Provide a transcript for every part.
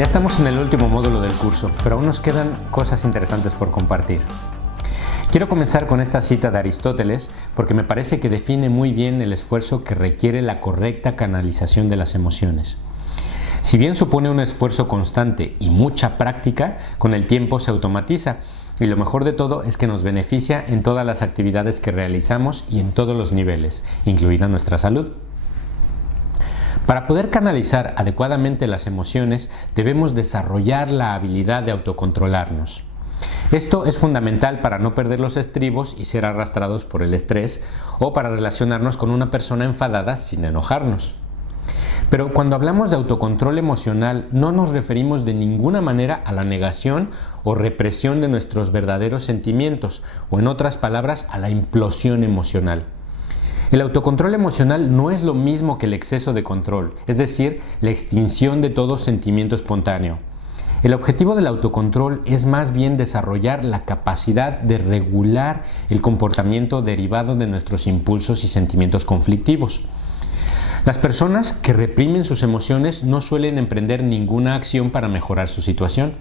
Ya estamos en el último módulo del curso, pero aún nos quedan cosas interesantes por compartir. Quiero comenzar con esta cita de Aristóteles porque me parece que define muy bien el esfuerzo que requiere la correcta canalización de las emociones. Si bien supone un esfuerzo constante y mucha práctica, con el tiempo se automatiza y lo mejor de todo es que nos beneficia en todas las actividades que realizamos y en todos los niveles, incluida nuestra salud. Para poder canalizar adecuadamente las emociones, debemos desarrollar la habilidad de autocontrolarnos. Esto es fundamental para no perder los estribos y ser arrastrados por el estrés o para relacionarnos con una persona enfadada sin enojarnos. Pero cuando hablamos de autocontrol emocional, no nos referimos de ninguna manera a la negación o represión de nuestros verdaderos sentimientos, o en otras palabras, a la implosión emocional. El autocontrol emocional no es lo mismo que el exceso de control, es decir, la extinción de todo sentimiento espontáneo. El objetivo del autocontrol es más bien desarrollar la capacidad de regular el comportamiento derivado de nuestros impulsos y sentimientos conflictivos. Las personas que reprimen sus emociones no suelen emprender ninguna acción para mejorar su situación,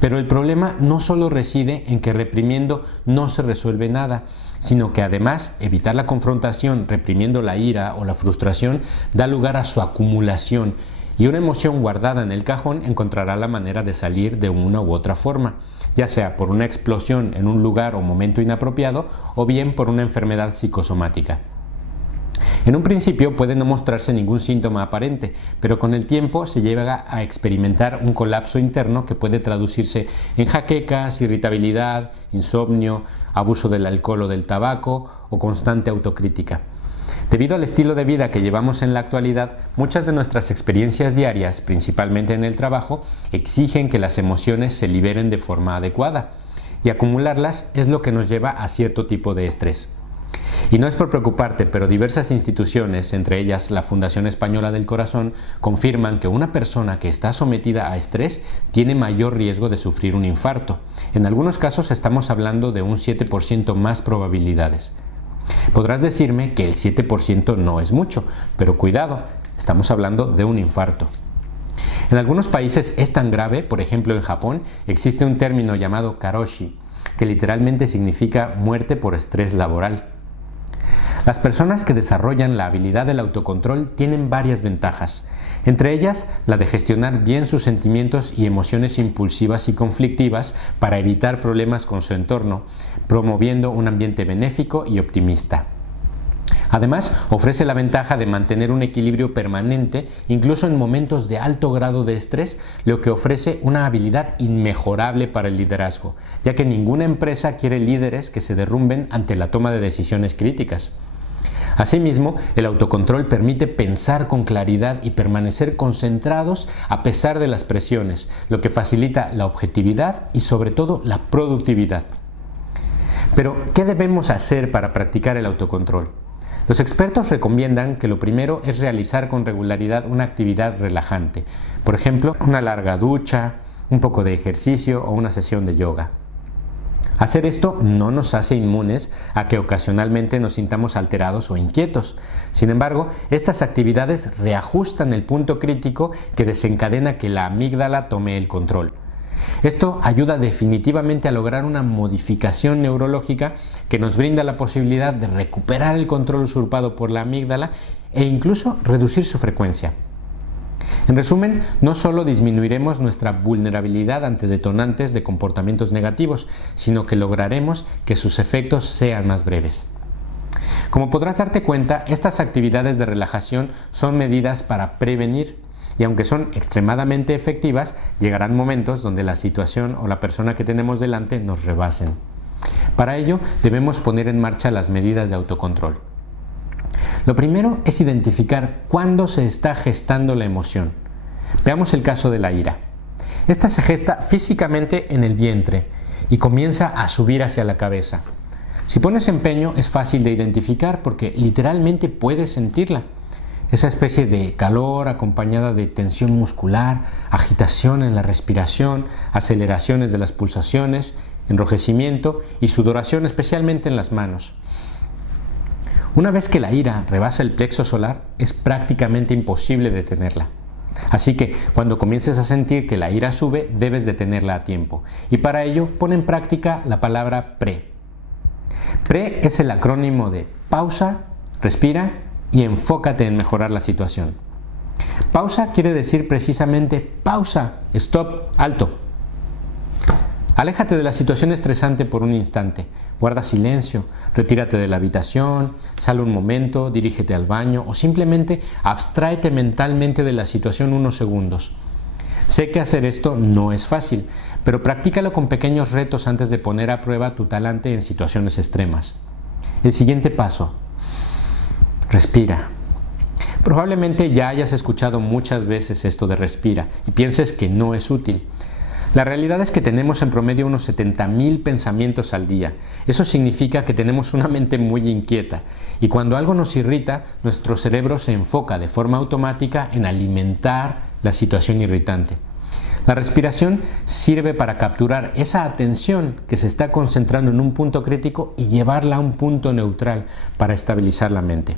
pero el problema no solo reside en que reprimiendo no se resuelve nada, sino que además evitar la confrontación reprimiendo la ira o la frustración da lugar a su acumulación y una emoción guardada en el cajón encontrará la manera de salir de una u otra forma, ya sea por una explosión en un lugar o momento inapropiado o bien por una enfermedad psicosomática. En un principio puede no mostrarse ningún síntoma aparente, pero con el tiempo se llega a experimentar un colapso interno que puede traducirse en jaquecas, irritabilidad, insomnio, abuso del alcohol o del tabaco o constante autocrítica. Debido al estilo de vida que llevamos en la actualidad, muchas de nuestras experiencias diarias, principalmente en el trabajo, exigen que las emociones se liberen de forma adecuada, y acumularlas es lo que nos lleva a cierto tipo de estrés. Y no es por preocuparte, pero diversas instituciones, entre ellas la Fundación Española del Corazón, confirman que una persona que está sometida a estrés tiene mayor riesgo de sufrir un infarto. En algunos casos estamos hablando de un 7% más probabilidades. Podrás decirme que el 7% no es mucho, pero cuidado, estamos hablando de un infarto. En algunos países es tan grave, por ejemplo en Japón, existe un término llamado karoshi, que literalmente significa muerte por estrés laboral. Las personas que desarrollan la habilidad del autocontrol tienen varias ventajas, entre ellas la de gestionar bien sus sentimientos y emociones impulsivas y conflictivas para evitar problemas con su entorno, promoviendo un ambiente benéfico y optimista. Además, ofrece la ventaja de mantener un equilibrio permanente incluso en momentos de alto grado de estrés, lo que ofrece una habilidad inmejorable para el liderazgo, ya que ninguna empresa quiere líderes que se derrumben ante la toma de decisiones críticas. Asimismo, el autocontrol permite pensar con claridad y permanecer concentrados a pesar de las presiones, lo que facilita la objetividad y sobre todo la productividad. Pero, ¿qué debemos hacer para practicar el autocontrol? Los expertos recomiendan que lo primero es realizar con regularidad una actividad relajante, por ejemplo, una larga ducha, un poco de ejercicio o una sesión de yoga. Hacer esto no nos hace inmunes a que ocasionalmente nos sintamos alterados o inquietos. Sin embargo, estas actividades reajustan el punto crítico que desencadena que la amígdala tome el control. Esto ayuda definitivamente a lograr una modificación neurológica que nos brinda la posibilidad de recuperar el control usurpado por la amígdala e incluso reducir su frecuencia. En resumen, no solo disminuiremos nuestra vulnerabilidad ante detonantes de comportamientos negativos, sino que lograremos que sus efectos sean más breves. Como podrás darte cuenta, estas actividades de relajación son medidas para prevenir, y aunque son extremadamente efectivas, llegarán momentos donde la situación o la persona que tenemos delante nos rebasen. Para ello, debemos poner en marcha las medidas de autocontrol. Lo primero es identificar cuándo se está gestando la emoción. Veamos el caso de la ira. Esta se gesta físicamente en el vientre y comienza a subir hacia la cabeza. Si pones empeño es fácil de identificar porque literalmente puedes sentirla. Esa especie de calor acompañada de tensión muscular, agitación en la respiración, aceleraciones de las pulsaciones, enrojecimiento y sudoración especialmente en las manos. Una vez que la ira rebasa el plexo solar, es prácticamente imposible detenerla. Así que cuando comiences a sentir que la ira sube, debes detenerla a tiempo. Y para ello, pon en práctica la palabra PRE. PRE es el acrónimo de pausa, respira y enfócate en mejorar la situación. Pausa quiere decir precisamente pausa, stop, alto. Aléjate de la situación estresante por un instante, guarda silencio, retírate de la habitación, sal un momento, dirígete al baño o simplemente abstráete mentalmente de la situación unos segundos. Sé que hacer esto no es fácil, pero practícalo con pequeños retos antes de poner a prueba tu talante en situaciones extremas. El siguiente paso: respira. Probablemente ya hayas escuchado muchas veces esto de respira y pienses que no es útil. La realidad es que tenemos en promedio unos 70.000 pensamientos al día. Eso significa que tenemos una mente muy inquieta y cuando algo nos irrita, nuestro cerebro se enfoca de forma automática en alimentar la situación irritante. La respiración sirve para capturar esa atención que se está concentrando en un punto crítico y llevarla a un punto neutral para estabilizar la mente.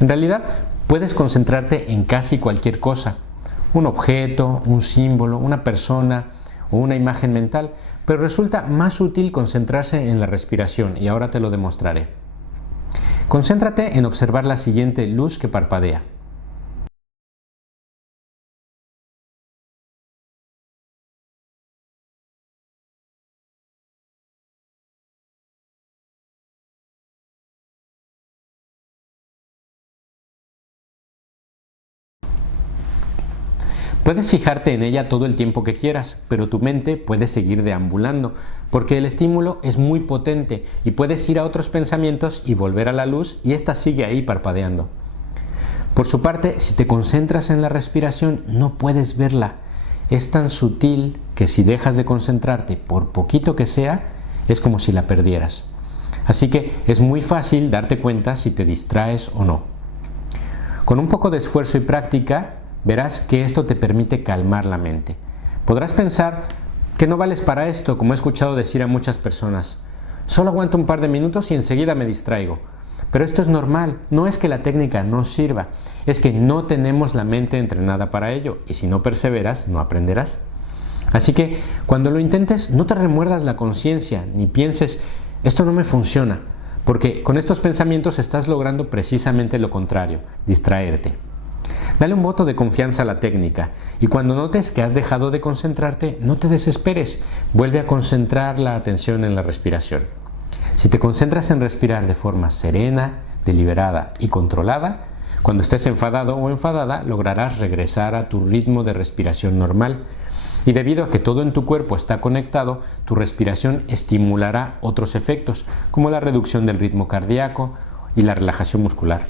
En realidad, puedes concentrarte en casi cualquier cosa. Un objeto, un símbolo, una persona o una imagen mental, pero resulta más útil concentrarse en la respiración y ahora te lo demostraré. Concéntrate en observar la siguiente luz que parpadea. Puedes fijarte en ella todo el tiempo que quieras, pero tu mente puede seguir deambulando, porque el estímulo es muy potente y puedes ir a otros pensamientos y volver a la luz y ésta sigue ahí parpadeando. Por su parte, si te concentras en la respiración, no puedes verla. Es tan sutil que si dejas de concentrarte, por poquito que sea, es como si la perdieras. Así que es muy fácil darte cuenta si te distraes o no. Con un poco de esfuerzo y práctica, verás que esto te permite calmar la mente. Podrás pensar que no vales para esto, como he escuchado decir a muchas personas. Solo aguanto un par de minutos y enseguida me distraigo. Pero esto es normal, no es que la técnica no sirva, es que no tenemos la mente entrenada para ello y si no perseveras, no aprenderás. Así que cuando lo intentes, no te remuerdas la conciencia ni pienses, esto no me funciona, porque con estos pensamientos estás logrando precisamente lo contrario, distraerte. Dale un voto de confianza a la técnica y cuando notes que has dejado de concentrarte, no te desesperes, vuelve a concentrar la atención en la respiración. Si te concentras en respirar de forma serena, deliberada y controlada, cuando estés enfadado o enfadada lograrás regresar a tu ritmo de respiración normal y debido a que todo en tu cuerpo está conectado, tu respiración estimulará otros efectos como la reducción del ritmo cardíaco y la relajación muscular.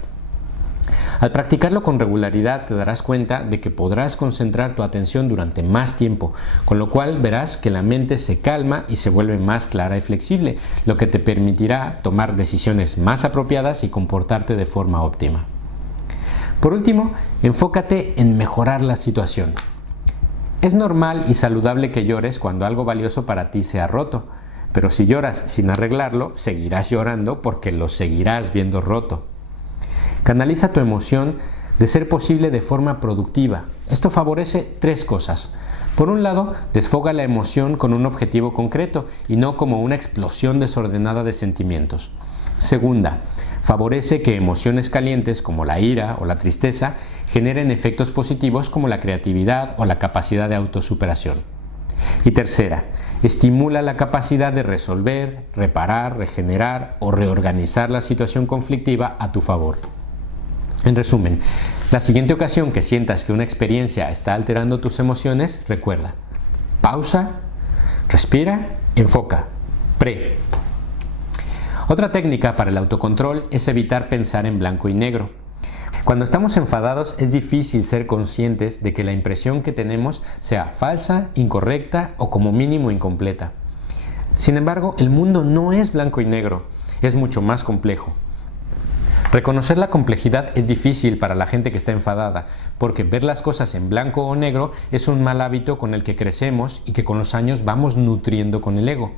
Al practicarlo con regularidad te darás cuenta de que podrás concentrar tu atención durante más tiempo, con lo cual verás que la mente se calma y se vuelve más clara y flexible, lo que te permitirá tomar decisiones más apropiadas y comportarte de forma óptima. Por último, enfócate en mejorar la situación. Es normal y saludable que llores cuando algo valioso para ti se ha roto, pero si lloras sin arreglarlo, seguirás llorando porque lo seguirás viendo roto. Canaliza tu emoción de ser posible de forma productiva. Esto favorece tres cosas. Por un lado, desfoga la emoción con un objetivo concreto y no como una explosión desordenada de sentimientos. Segunda, favorece que emociones calientes como la ira o la tristeza generen efectos positivos como la creatividad o la capacidad de autosuperación. Y tercera, estimula la capacidad de resolver, reparar, regenerar o reorganizar la situación conflictiva a tu favor. En resumen, la siguiente ocasión que sientas que una experiencia está alterando tus emociones, recuerda: pausa, respira, enfoca, PRE. Otra técnica para el autocontrol es evitar pensar en blanco y negro. Cuando estamos enfadados es difícil ser conscientes de que la impresión que tenemos sea falsa, incorrecta o como mínimo incompleta. Sin embargo, el mundo no es blanco y negro, es mucho más complejo. Reconocer la complejidad es difícil para la gente que está enfadada, porque ver las cosas en blanco o negro es un mal hábito con el que crecemos y que con los años vamos nutriendo con el ego.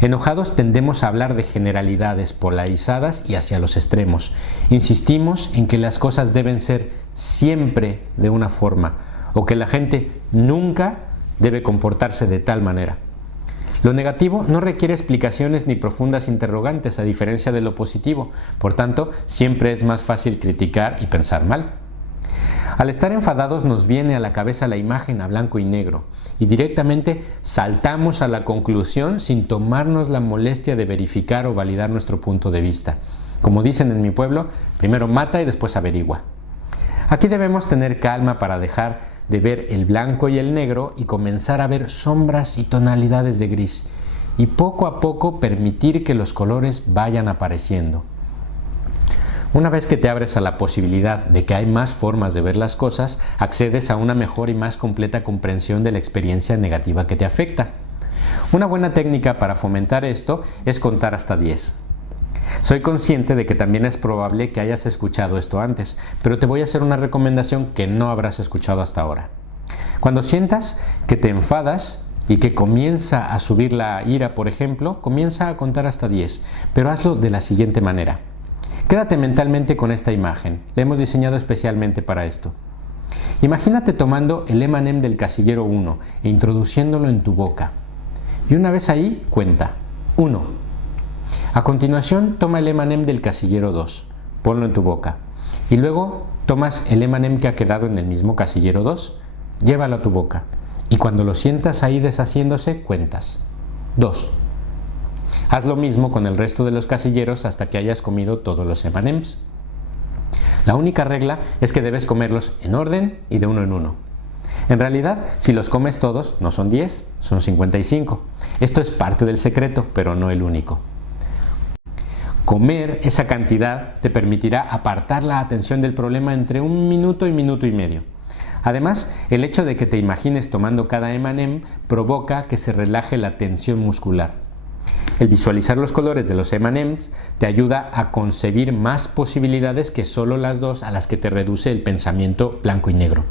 Enojados tendemos a hablar de generalidades polarizadas y hacia los extremos. Insistimos en que las cosas deben ser siempre de una forma o que la gente nunca debe comportarse de tal manera. Lo negativo no requiere explicaciones ni profundas interrogantes, a diferencia de lo positivo. Por tanto, siempre es más fácil criticar y pensar mal. Al estar enfadados nos viene a la cabeza la imagen a blanco y negro y directamente saltamos a la conclusión sin tomarnos la molestia de verificar o validar nuestro punto de vista. Como dicen en mi pueblo, primero mata y después averigua. Aquí debemos tener calma para dejar de ver el blanco y el negro y comenzar a ver sombras y tonalidades de gris y poco a poco permitir que los colores vayan apareciendo. Una vez que te abres a la posibilidad de que hay más formas de ver las cosas, accedes a una mejor y más completa comprensión de la experiencia negativa que te afecta. Una buena técnica para fomentar esto es contar hasta 10. Soy consciente de que también es probable que hayas escuchado esto antes, pero te voy a hacer una recomendación que no habrás escuchado hasta ahora. Cuando sientas que te enfadas y que comienza a subir la ira, por ejemplo, comienza a contar hasta 10, pero hazlo de la siguiente manera. Quédate mentalmente con esta imagen, la hemos diseñado especialmente para esto. Imagínate tomando el M&M del casillero 1 e introduciéndolo en tu boca. Y una vez ahí, cuenta. 1. A continuación, toma el M&M del casillero 2, ponlo en tu boca. Y luego tomas el M&M que ha quedado en el mismo casillero 2, llévalo a tu boca. Y cuando lo sientas ahí deshaciéndose, cuentas. 2. Haz lo mismo con el resto de los casilleros hasta que hayas comido todos los M&Ms. La única regla es que debes comerlos en orden y de uno en uno. En realidad, si los comes todos, no son 10, son 55. Esto es parte del secreto, pero no el único. Comer esa cantidad te permitirá apartar la atención del problema entre 1 minuto y minuto y medio. Además, el hecho de que te imagines tomando cada M&M provoca que se relaje la tensión muscular. El visualizar los colores de los M&Ms te ayuda a concebir más posibilidades que solo las dos a las que te reduce el pensamiento blanco y negro.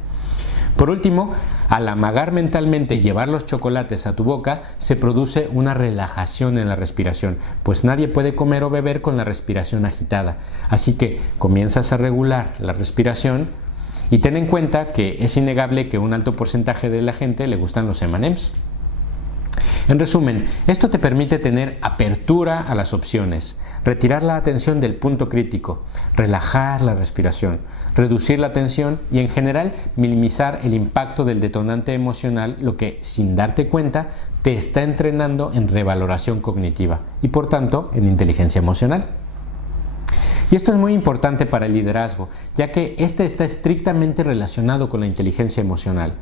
Por último, al amagar mentalmente y llevar los chocolates a tu boca, se produce una relajación en la respiración, pues nadie puede comer o beber con la respiración agitada. Así que comienzas a regular la respiración y ten en cuenta que es innegable que un alto porcentaje de la gente le gustan los M&Ms. En resumen, esto te permite tener apertura a las opciones, retirar la atención del punto crítico, relajar la respiración, reducir la tensión y en general minimizar el impacto del detonante emocional, lo que sin darte cuenta te está entrenando en revaloración cognitiva y por tanto en inteligencia emocional. Y esto es muy importante para el liderazgo, ya que este está estrictamente relacionado con la inteligencia emocional.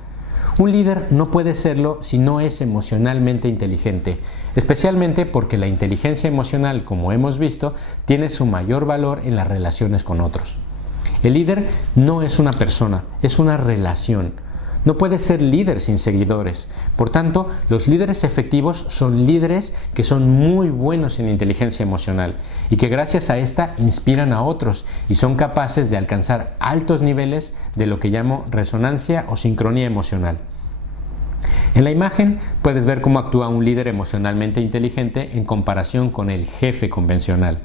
Un líder no puede serlo si no es emocionalmente inteligente, especialmente porque la inteligencia emocional, como hemos visto, tiene su mayor valor en las relaciones con otros. El líder no es una persona, es una relación. No puede ser líder sin seguidores. Por tanto, los líderes efectivos son líderes que son muy buenos en inteligencia emocional y que gracias a esta inspiran a otros y son capaces de alcanzar altos niveles de lo que llamo resonancia o sincronía emocional. En la imagen puedes ver cómo actúa un líder emocionalmente inteligente en comparación con el jefe convencional.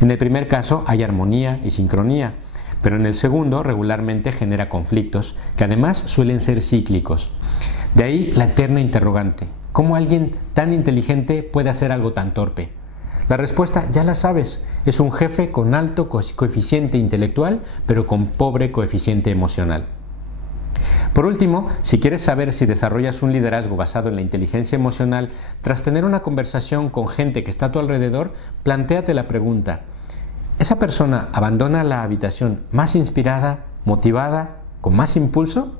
En el primer caso hay armonía y sincronía, pero en el segundo regularmente genera conflictos que además suelen ser cíclicos. De ahí la eterna interrogante: ¿cómo alguien tan inteligente puede hacer algo tan torpe? La respuesta ya la sabes, es un jefe con alto coeficiente intelectual pero con pobre coeficiente emocional. Por último, si quieres saber si desarrollas un liderazgo basado en la inteligencia emocional, tras tener una conversación con gente que está a tu alrededor, plantéate la pregunta: ¿esa persona abandona la habitación más inspirada, motivada, con más impulso?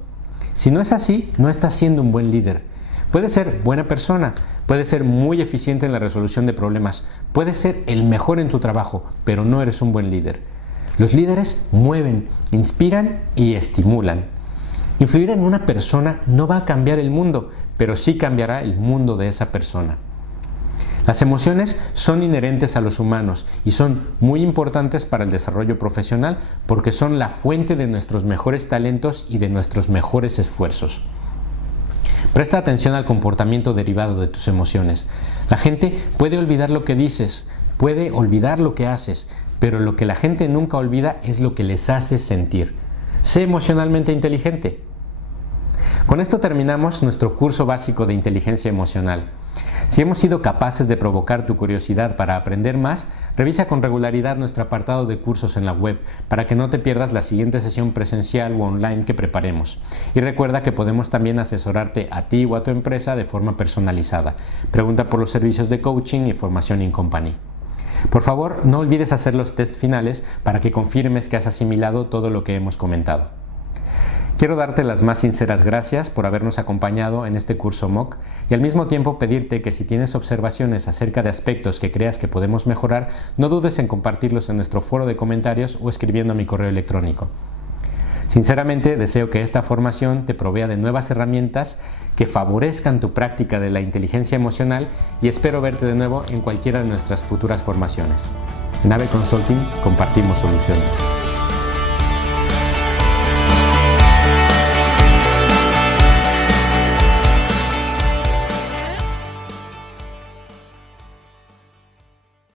Si no es así, no estás siendo un buen líder. Puedes ser buena persona, puedes ser muy eficiente en la resolución de problemas, puedes ser el mejor en tu trabajo, pero no eres un buen líder. Los líderes mueven, inspiran y estimulan. Influir en una persona no va a cambiar el mundo, pero sí cambiará el mundo de esa persona. Las emociones son inherentes a los humanos y son muy importantes para el desarrollo profesional porque son la fuente de nuestros mejores talentos y de nuestros mejores esfuerzos. Presta atención al comportamiento derivado de tus emociones. La gente puede olvidar lo que dices, puede olvidar lo que haces, pero lo que la gente nunca olvida es lo que les hace sentir. Sé emocionalmente inteligente. Con esto terminamos nuestro curso básico de inteligencia emocional. Si hemos sido capaces de provocar tu curiosidad para aprender más, revisa con regularidad nuestro apartado de cursos en la web para que no te pierdas la siguiente sesión presencial o online que preparemos. Y recuerda que podemos también asesorarte a ti o a tu empresa de forma personalizada. Pregunta por los servicios de coaching y formación in company. Por favor, no olvides hacer los test finales para que confirmes que has asimilado todo lo que hemos comentado. Quiero darte las más sinceras gracias por habernos acompañado en este curso MOOC y al mismo tiempo pedirte que si tienes observaciones acerca de aspectos que creas que podemos mejorar, no dudes en compartirlos en nuestro foro de comentarios o escribiendo a mi correo electrónico. Sinceramente, deseo que esta formación te provea de nuevas herramientas que favorezcan tu práctica de la inteligencia emocional y espero verte de nuevo en cualquiera de nuestras futuras formaciones. En AVE Consulting compartimos soluciones.